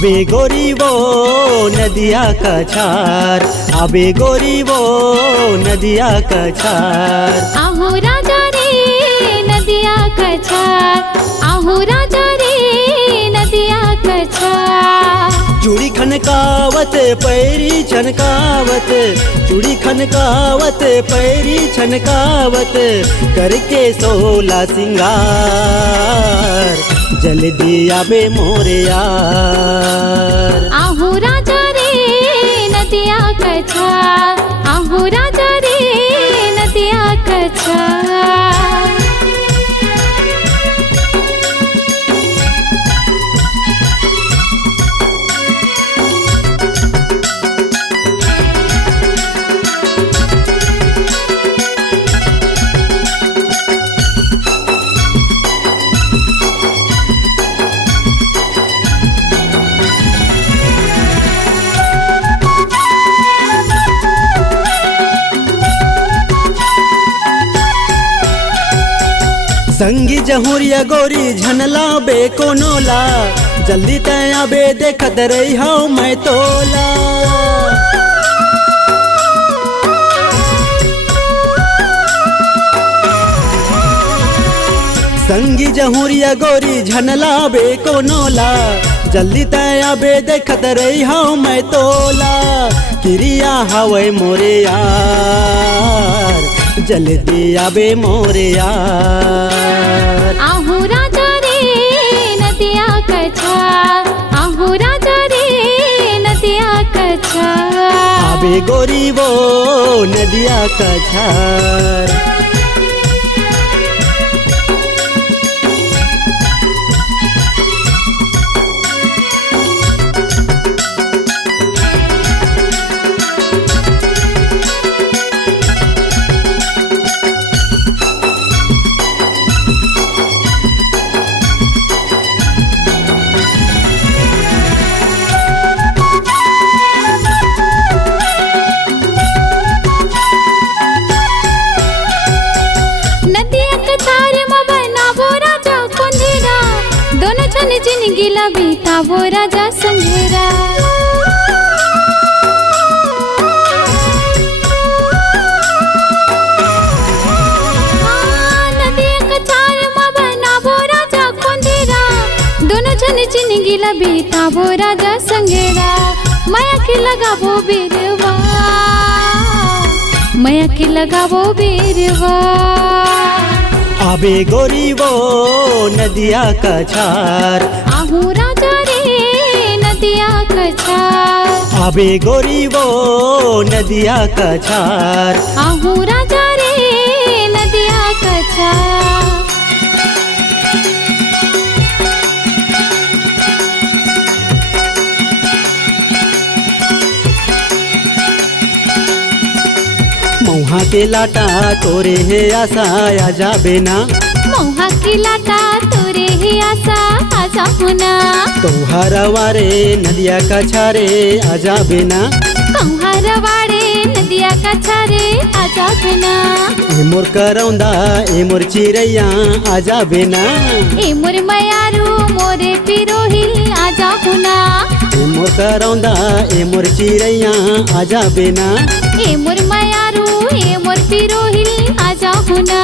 आबे गोरी वो नदिया का छार, आबे गोरी वो नदिया का छार। आहू राजा रे नदिया का छार, आहू राजा रे नदिया का छार। चूड़ी खनकावत पैरी छनकावत, चूड़ी खनकावत पैरी छनकावत, करके सोला सिंगार, जल्दी आबे मोरे यार। आहू राजा रे नदिया का छार, आहू राजा रे नदिया का छार। संगी जहुरिया गोरी झनला बे कोनोला, जल्दी तया बे देखत रही हूँ मैं तोला। संगी जहुरिया गोरी झनला बे कोनोला, जल्दी तया बे देखत रही हूँ मैं तोला। किरिया हवे मोरे यार, जल्दी आबे मोरे यार। आहू राजा रे नदिया का छार, आहू राजा रे नदिया का छार। आबे गोरी वो नदिया का छार। जिंदगी बीता वो राजा संघेरा। नदिया का छार में बना वो राजा कोंदेरा, दोनों जन जिंदगी बीता वो राजा संघेरा। माया के लगा वो बीरवा, माया के लगा वो बीरवा। आबे गोरी वो नदिया का छार, आहू राजा रे नदिया का छार। आबे गोरी वो नदिया का छार। आहू राजा रे नदिया का छार। मौहा के लाटा तोरे है आशा आ जाबे ना, मौहा की लाटा तोरे ही आशा आ जाबुना। तोहारा वारे नदिया का छारे आ जाबे ना, कौहारा वारे नदिया का छारे आ जाबुना। ए मोर करौंदा ए मोर चिरैया आ जाबे ना, ए मोर मयारू मोरे पिरोहिल आ जाबुना। ए मोर करौंदा ए मोर चिरैया आ जाबे ना, ए मोर मयारू ए मोर पिरोहिल आ जाबुना।